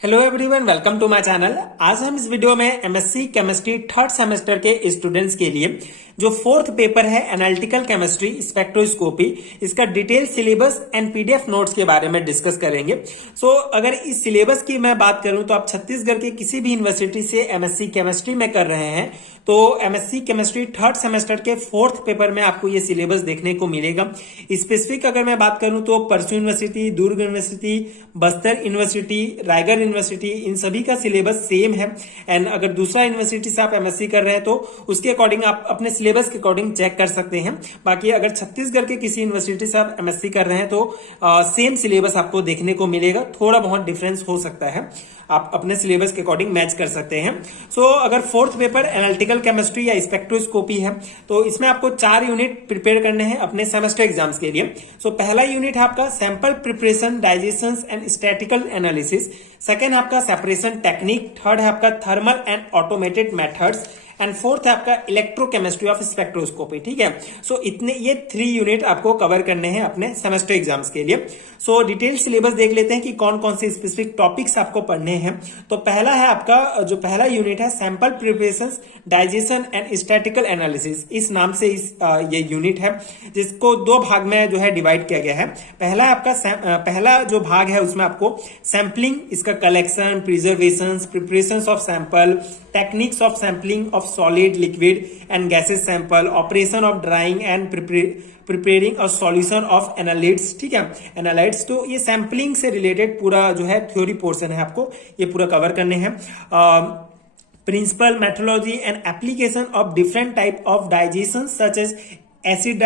Hello everyone, welcome to my channel. आज हम इस वीडियो में एमएससी केमिस्ट्री थर्ड सेमेस्टर के स्टूडेंट्स के लिए जो फोर्थ पेपर है एनालिटिकल केमिस्ट्री स्पेक्ट्रोस्कोपी, इसका detail syllabus and PDF notes के बारे में डिस्कस करेंगे। अगर इस सिलेबस की मैं बात करूं तो आप छत्तीसगढ़ के किसी भी यूनिवर्सिटी से एमएससी केमिस्ट्री में कर रहे हैं तो एमएससी केमिस्ट्री थर्ड सेमेस्टर के फोर्थ पेपर में आपको ये सिलेबस देखने को मिलेगा। स्पेसिफिक अगर मैं बात करूं तो परसू university, Durg university, Bastar university, Raigarh university, इन सभी का सिलेबस सेम है। एंड अगर दूसरा यूनिवर्सिटी से आप एमएससी कर रहे हैं तो उसके अकॉर्डिंग आप अपने सिलेबस के अकॉर्डिंग चेक कर सकते हैं। बाकी अगर छत्तीसगढ़ के किसी यूनिवर्सिटी से आप एमएससी कर रहे हैं तो सेम सिलेबस आपको देखने को मिलेगा। थोड़ा बहुत डिफरेंस हो सकता है, आप अपने सिलेबस के अकॉर्डिंग मैच कर सकते हैं। अगर फोर्थ पेपर एनालिटिकल केमिस्ट्री या स्पेक्ट्रोस्कोपी है तो इसमें आपको 4 यूनिट प्रिपेयर करने हैं अपने सेमेस्टर एग्जाम्स के लिए। पहला यूनिट है आपका sample preparation, digestion and statistical analysis. Second है आपका सेपरेशन टेक्निक। थर्ड है आपका thermal and automated methods and fourth है आपका इलेक्ट्रोकेमिस्ट्री ऑफ स्पेक्ट्रोस्कोपी। ठीक है, इतने ये 3 यूनिट आपको कवर करने हैं अपने सेमेस्टर एग्जाम्स के लिए। डिटेल सिलेबस देख लेते हैं कि कौन कौन से स्पेसिफिक टॉपिक्स आपको पढ़ने हैं। तो पहला है आपका जो पहला यूनिट है sample preparation, digestion and statistical analysis. इस नाम से ये यूनिट है जिसको 2 भाग में जो है डिवाइड किया गया है। पहला आपका पहला जो भाग है उसमें आपको सैंपलिंग, इसका collection, preservation, preparation of sample, techniques of sampling of solid, liquid and gases sample, operation of drawing and preparing और सॉल्यूशन ऑफ एनालिट्स। ठीक है, एनालाइट्स। तो ये सैंपलिंग से रिलेटेड पूरा जो है थ्योरी पोर्शन है, आपको ये पूरा कवर करने हैं। Principle, methodology and application of different type of digestion such as acid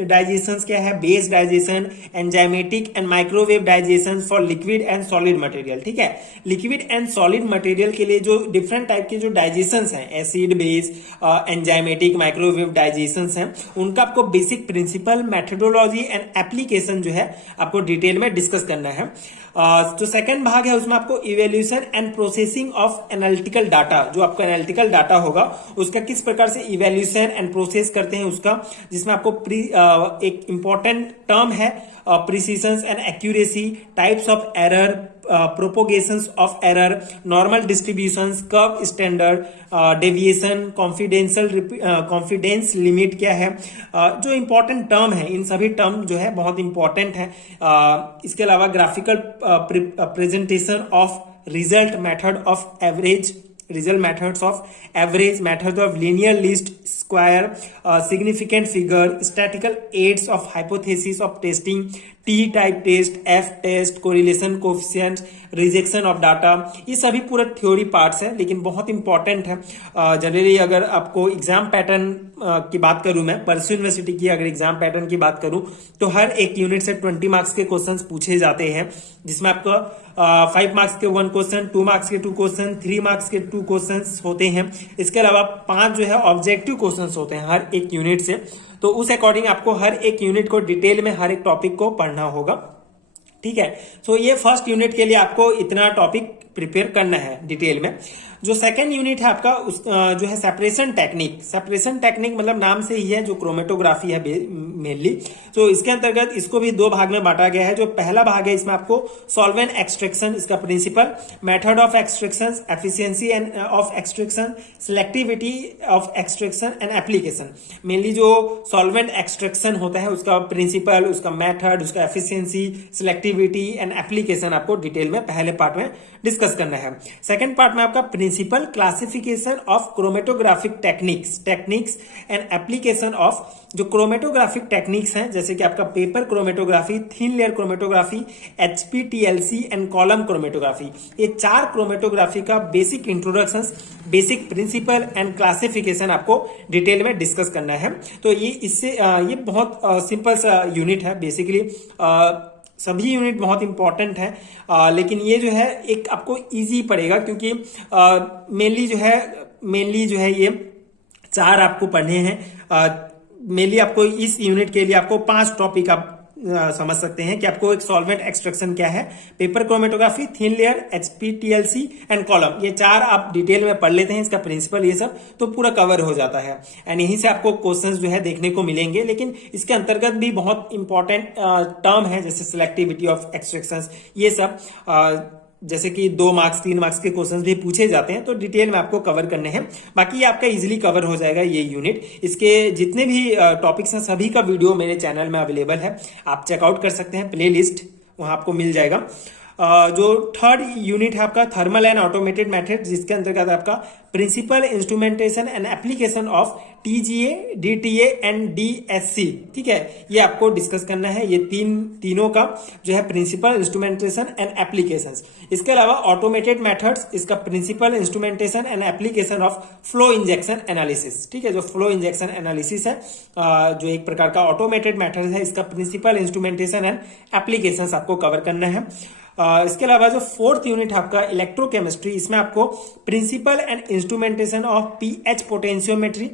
digestion क्या है, base digestion, enzymatic and microwave digestion for liquid and solid material. ठीक है, लिक्विड एंड सॉलिड मटेरियल के लिए जो डिफरेंट टाइप के जो डाइजेशन हैं, acid, base, enzymatic, microwave digestion हैं, उनका आपको basic principle, methodology and application जो है आपको डिटेल में डिस्कस करना है। जो सेकंड भाग है उसमें आपको evaluation and processing of analytical data, जो आपका एनालिटिकल डाटा होगा उसका किस प्रकार से इवेल्यूशन एंड प्रोसेस करते हैं उसका, जिसमें आपको एक इंपॉर्टेंट टर्म है precision and accuracy, types of error, propagations of error, normal distributions, curve standard, deviation, confidence limit क्या है, जो इंपॉर्टेंट टर्म है, इन सभी टर्म जो है बहुत इंपॉर्टेंट है। इसके अलावा graphical presentation of result, method of average, result methods of average, methods of linear least square, significant figure, statistical aids of hypothesis of testing, T type test, F test, correlation coefficient, rejection of data, ये सभी पूरा theory parts है लेकिन बहुत important है। Generally अगर आपको exam pattern की बात करूं, मैं परसू यूनिवर्सिटी की अगर एग्जाम पैटर्न की बात करूं तो हर एक यूनिट से 20 मार्क्स के क्वेश्चंस पूछे जाते हैं, जिसमें आपको 5 मार्क्स के 1 क्वेश्चन, 2 मार्क्स के 2 क्वेश्चन, 3 मार्क्स के 2 क्वेश्चन होते हैं। इसके अलावा 5 जो है ऑब्जेक्टिव क्वेश्चन होते हैं हर एक यूनिट से। तो उस अकॉर्डिंग आपको हर एक यूनिट को डिटेल में हर एक टॉपिक को पढ़ना होगा। ठीक है, ये फर्स्ट यूनिट के लिए आपको इतना टॉपिक प्रिपेयर करना है डिटेल में। जो सेकंड यूनिट है आपका जो है सेपरेशन टेक्निक। सेपरेशन टेक्निक मतलब नाम से ही है, जो क्रोमेटोग्राफी है मेनली। इसके अंतर्गत इसको भी 2 भाग में बांटा गया है। जो पहला भाग है इसमें आपको सॉल्वेंट एक्सट्रैक्शन, इसका principle, method of extraction, efficiency and of extraction, selectivity of extraction and application. Mainly जो सॉल्वेंट एक्सट्रैक्शन होता है उसका प्रिंसिपल, उसका मेथड, उसका एफिशिएंसी, सिलेक्टिविटी एंड एप्लीकेशन आपको डिटेल में पहले पार्ट में डिस्कस करना है। सेकेंड पार्ट में आपका principle, classification of chromatographic techniques and application of जो क्रोमेटोग्राफिक टेक्निक्स हैं, जैसे कि आपका paper chromatography, thin layer chromatography, HPTLC and column chromatography. ये 4 क्रोमेटोग्राफी का basic introduction, basic principle and classification आपको डिटेल में डिस्कस करना है। तो ये बहुत सिंपल सा यूनिट है। बेसिकली सभी यूनिट बहुत इंपॉर्टेंट है, लेकिन ये जो है एक आपको इजी पड़ेगा क्योंकि मेनली जो है ये 4 आपको पढ़ने हैं। मेनली आपको इस यूनिट के लिए आपको 5 टॉपिक आप समझ सकते हैं कि आपको एक सॉल्वेंट एक्सट्रैक्शन क्या है, paper chromatography, thin layer, HPTLC and column, ये 4 आप डिटेल में पढ़ लेते हैं, इसका प्रिंसिपल ये सब तो पूरा कवर हो जाता है। एंड यहीं से आपको क्वेश्चंस जो है देखने को मिलेंगे। लेकिन इसके अंतर्गत भी बहुत इंपॉर्टेंट टर्म है जैसे सिलेक्टिविटी ऑफ एक्सट्रैक्शंस, ये सब जैसे कि 2 मार्क्स 3 मार्क्स के क्वेश्चंस भी पूछे जाते हैं, तो डिटेल में आपको कवर करने हैं। बाकी ये आपका इजीली कवर हो जाएगा ये यूनिट। इसके जितने भी टॉपिक्स हैं सभी का वीडियो मेरे चैनल में अवेलेबल है, आप चेकआउट कर सकते हैं, प्ले लिस्ट वहां आपको मिल जाएगा। जो थर्ड यूनिट है आपका थर्मल एंड ऑटोमेटेड मेथड, जिसके अंतर्गत आपका principle instrumentation and application of TGA, DTA and DSC, ठीक है, ये आपको डिस्कस करना है। ये तीनों का जो है प्रिंसिपल इंस्ट्रूमेंटेशन एंड एप्लीकेशंस। इसके अलावा ऑटोमेटेड मेथड्स, इसका principle instrumentation and application of flow injection analysis, ठीक है, जो फ्लो इंजेक्शन एनालिसिस है जो एक प्रकार का ऑटोमेटेड मेथड है, इसका प्रिंसिपल इंस्ट्रूमेंटेशन एंड एप्लीकेशंस आपको कवर करना है। इसके अलावा जो फोर्थ यूनिट है आपका इलेक्ट्रोकेमिस्ट्री, इसमें आपको principle and instrumentation of pH potentiometry,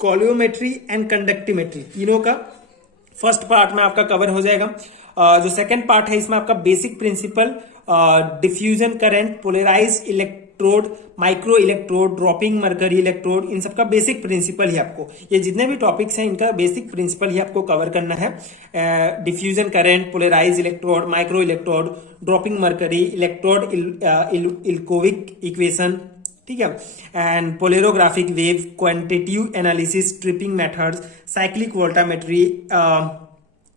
coulometry and conductimetry, तीनों का फर्स्ट पार्ट में आपका कवर हो जाएगा। जो सेकंड पार्ट है इसमें आपका basic principle, diffusion current, polarised electrode, micro electrode, dropping mercury electrode, इन सबका बेसिक प्रिंसिपल ही आपको, ये जितने भी टॉपिक्स हैं इनका बेसिक प्रिंसिपल ही आपको कवर करना है। Diffusion current, polarised electrode, micro electrode, dropping mercury electrode, Ilkovic equation, ठीक है, and polarographic wave, quantitative analysis, stripping methods, cyclic voltammetry,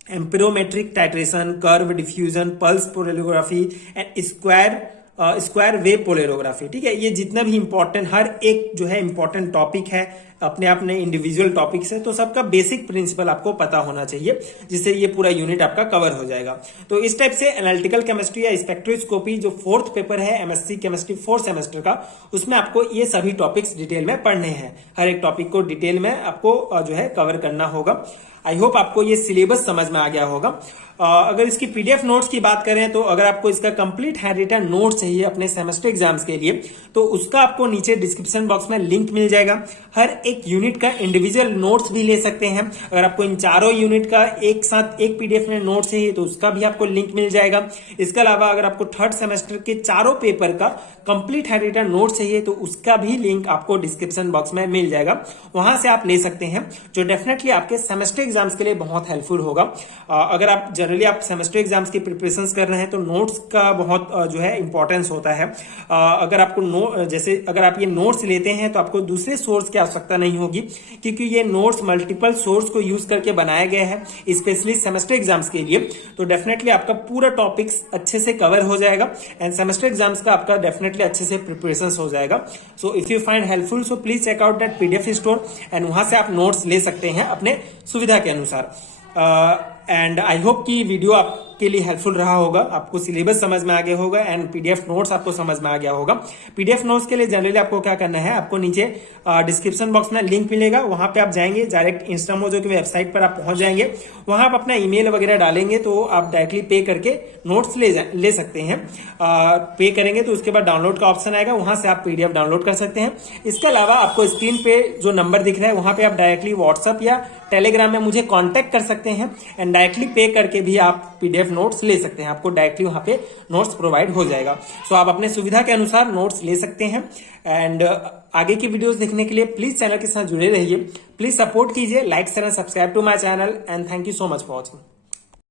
amperometric titration, curve diffusion, pulse polarography and square wave polarography, ठीक है। ये जितना भी important, हर एक जो है इंपॉर्टेंट टॉपिक है, अपने अपने इंडिविजुअल टॉपिक्स है, तो सबका बेसिक प्रिंसिपल आपको पता होना चाहिए, जिससे ये पूरा यूनिट आपका कवर हो जाएगा। तो इस टाइप से एनालिटिकल केमिस्ट्री या स्पेक्ट्रोस्कोपी जो फोर्थ पेपर है एमएससी केमिस्ट्री फोर्थ सेमेस्टर का, उसमें आपको ये सभी टॉपिक्स डिटेल में पढ़ने हैं। हर एक टॉपिक को डिटेल में आपको जो है कवर करना होगा। आई होप आपको ये सिलेबस समझ में आ गया होगा। अगर इसकी पीडीएफ नोट्स की बात करें तो अगर आपको इसका कंप्लीट हैंड रिटन नोट चाहिए अपने सेमेस्टर एग्जाम्स के लिए, तो उसका आपको नीचे डिस्क्रिप्शन बॉक्स में लिंक मिल जाएगा। हर एक यूनिट का इंडिविजुअल नोट्स भी ले सकते हैं। अगर आपको इन चारों यूनिट का एक साथ एक पीडीएफ में नोट चाहिए तो उसका भी आपको लिंक मिल जाएगा। इसके अलावा अगर आपको थर्ड सेमेस्टर के चारों पेपर का कंप्लीट हैंड रिटन नोट चाहिए तो उसका भी लिंक आपको डिस्क्रिप्शन बॉक्स में मिल जाएगा, वहां से आप ले सकते हैं, जो डेफिनेटली आपके सेमेस्टर एग्जाम्स के लिए बहुत हेल्पफुल होगा। अगर आप जनरली आप सेमेस्टर एग्जाम्स की प्रिपरेशंस कर रहे हैं तो नोट्स का बहुत जो है इंपॉर्टेंस होता है। अगर आपको जैसे अगर आप ये नोट्स लेते हैं तो आपको दूसरे सोर्स की आवश्यकता नहीं होगी, क्योंकि ये नोट्स मल्टीपल सोर्स को यूज करके बनाया गया है स्पेशली सेमेस्टर एग्जाम्स के लिए। तो डेफिनेटली आपका पूरा टॉपिक्स अच्छे से कवर हो जाएगा एंड सेमेस्टर एग्जाम्स का आपका डेफिनेटली अच्छे से प्रिपरेशन हो जाएगा। So if you find helpful so please check out that PDF store and वहां से आप नोट्स ले सकते हैं अपने सुविधा के अनुसार। एंड आई होप कि वीडियो आपके लिए हेल्पफुल रहा होगा, आपको सिलेबस समझ में आ गया होगा एंड पीडीएफ नोट्स आपको समझ में आ गया होगा। पीडीएफ नोट्स के लिए जनरली आपको क्या करना है, आपको नीचे डिस्क्रिप्शन बॉक्स में लिंक मिलेगा, वहां पे आप जाएंगे, डायरेक्ट इंस्टामोजो की वेबसाइट पर आप पहुंच जाएंगे, वहां आप अपना ईमेल वगैरह डालेंगे तो आप डायरेक्टली पे करके नोट्स ले सकते हैं। पे करेंगे तो उसके बाद डाउनलोड का ऑप्शन आएगा, वहां से आप पीडीएफ डाउनलोड कर सकते हैं। इसके अलावा आपको स्क्रीन पे जो नंबर दिख रहा है वहां पे आप डायरेक्टली व्हाट्सएप या टेलीग्राम में मुझे कांटेक्ट कर सकते हैं एंड डायरेक्टली पे करके भी आप पीडीएफ नोट्स ले सकते हैं, आपको डायरेक्टली वहां पे नोट्स प्रोवाइड हो जाएगा। सो आप अपने सुविधा के अनुसार नोट्स ले सकते हैं एंड आगे की वीडियोस देखने के लिए प्लीज चैनल के साथ जुड़े रहिए, प्लीज सपोर्ट कीजिए, like share and subscribe to my channel and thank you so much for watching.